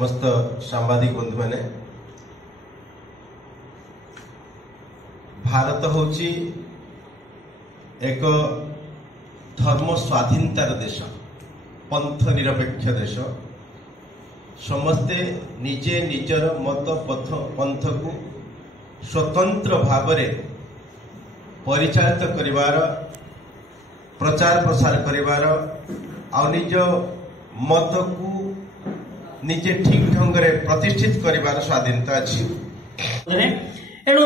समस्त सांबादिक बंधु मैंने भारत होची एक धर्म स्वाधीनतार देश, पंथ निरपेक्ष देश। समस्ते निजे निजर मत पंथ को स्वतंत्र भाव परिचालित करिवार, प्रचार प्रसार करिवार आ निज मत को निजे ठीक ढंग से प्रतिष्ठित करिवार स्वाधीनता अच्छी। एणु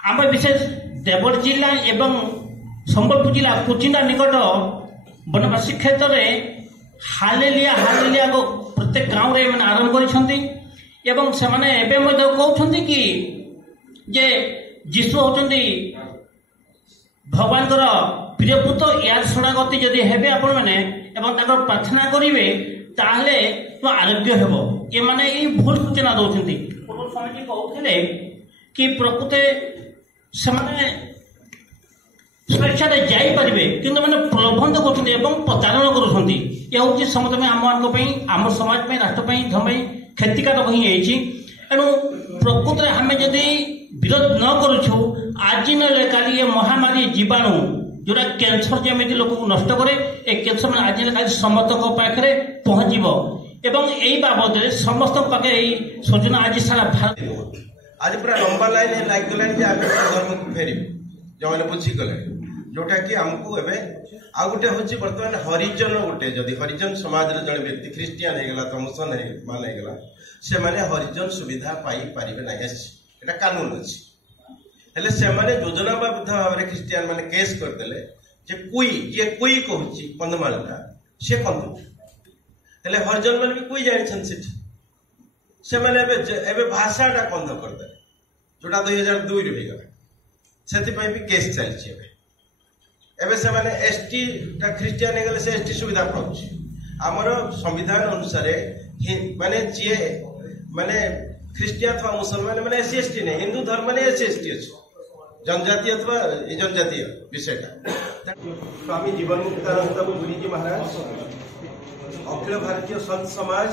आम विशेष देवगढ़ जिला एवं संबलपुर जिला कुचिंडा निकट बनवासी क्षेत्र में हालेलिया हालेलिया को प्रत्येक गाँव रे मैंने आरंभ कहते कि जे जीशु होचंदी भगवान प्रिय पुत या छड़ा गति जदि हेबे आपण माने एवं ताकर प्रार्थना करिवे ताहले तो आरोग्य हेबो। ये माने ई भूल सूचना दउछंती। पूर्व स्वामी जी कहउथिले कि प्रकृते सेमाने स्वेच्छा जाई पारिबे किंतु माने प्रलोभन करछंती एवं प्रतारणा करूछंती। ये होची समस्त में आम पई आम समाज में राष्ट्र पई धर्म पई क्षतिकारक ही होईची। एणु प्रकृते आमे जदि विरोध न करूछु आज न काली ये महामारी जीवाणु जोटा कैंसर जमी लोक को नष्ट करे ए कैंसर मैंने आज काली समस्त पाखे पहुंचब एवं यही बाबद समस्त पाखे सूचना आज सारा भारत आज पूरा लंबा लाइन लग गलानी धर्म को फेर जो मैंने बुझीगले जोटा कि आमको एवं आ गोटे हूँ बर्तमान हरिजन गोटे जदि हरिजन समाज जन व्यक्ति ख्रीस्टियान होगा तो मुसलमान मान होगा से माने हरिजन सुविधा पाई पारे ना एटा कानून अच्छी हेले से माने योजनाबद्ध भाव में ख्रीस्टियान माने केस करदेले जे कुई कहूँ कंधमालटा से कंधु हेले हरिजन मैंने भी कुई जानी से माने एबे भाषाटा कंध करदे जोटा 2002 रे होगा से भी केस चलती एवं से माने एसटी ख्रीस्टियान गले से एसटी सुविधा पाऊँ आमर संविधान अनुसार माने जी माने ख्रीस्टियान अथवा मुसलमान मैंने एससी एसटी नहीं हिंदू धर्म में एससी एसटी अच्छे जनजातीय अथवा जनजातीय विषयटा स्वामी जीवन मुक्तानंद गुरुजी जी महाराज अखिल भारतीय संत समाज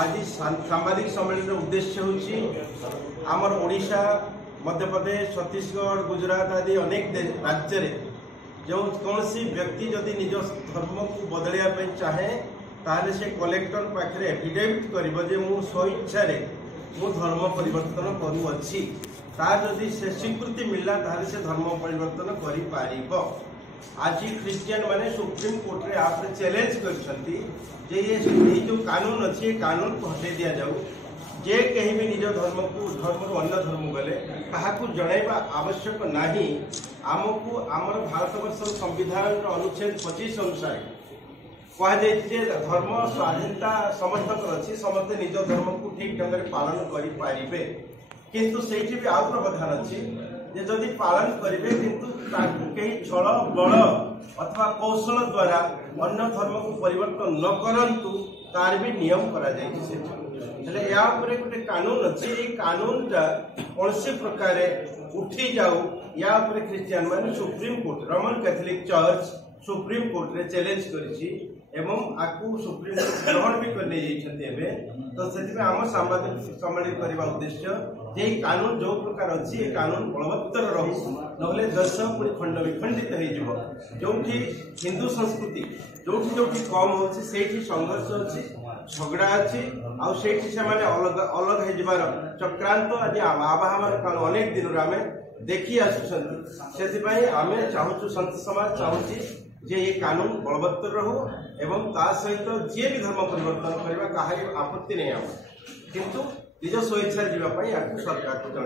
आज सांबादिक सम्मेलन उद्देश्य हूँ आमर ओडिशा मध्य प्रदेश छत्तीसगढ़ गुजरात आदि अनेक राज्य जो कौन सी व्यक्ति जदि निज धर्म को बदलवाई चाहे ताहले से कलेक्टर पाखे एफिडेविट कर स्वेच्छा मु धर्म परिवर्तन करुच्ची तार जदि से स्वीकृति मिलला ताहले से धर्म परिवर्तन कर आज ख्रीस्टियान माने सुप्रीम कोर्ट रे आप चैलेंज करछंती जे ये जो कानून अच्छी कानून को हटे दिया जाऊ जे कहीं भी निज धर्म को धर्म अन्य धर्म गले काहाकू जणाइबा आवश्यक नाही। आमको आमर भारतवर्ष संविधान अनुच्छेद 25 अनुसार कहुचे धर्म स्वाधीनता समस्त अच्छी समस्त निज धर्म को ठीक ढंग से पालन करें किंतु से भी आउ प्रावधान अच्छी जदि पालन करेंगे किंतु कहीं छल बल अथवा कौशल द्वारा अन्य धर्म को परिवर्तन न करंतु तार भी नियम करा गोटे कानून अच्छी ये कानून कौन से प्रकार उठी जाऊ या ख्रीस्टियान मान supreme court Roman Catholic church supreme court रे चैलेंज करिछि एवं आकु सुप्रीम कोर्ट ग्रहण भी करने जाइछन्ते तो से आम सांबादिक सम्मेलन करने उद्देश्य जे कानून जो प्रकार अच्छी ये कानून बलवत्तर रहू नहले देश पुणी खंड विखंडित हो हिंदू संस्कृति जो कम हो संघर्ष अच्छी झगड़ा अच्छी आने अलग अलग हो चक्रांत आज आवाहन अनेक दिन आम देखी आसुँच से आम चाहूँ संत समाज चाहूँगी जे ये कानून बलवत्तर रहू एवं ता सहित जी भी धर्म परिवर्तन करने कहा आपत्ति नहीं आम किंतु निज स्वेच्छा जावाई सरकार को जन।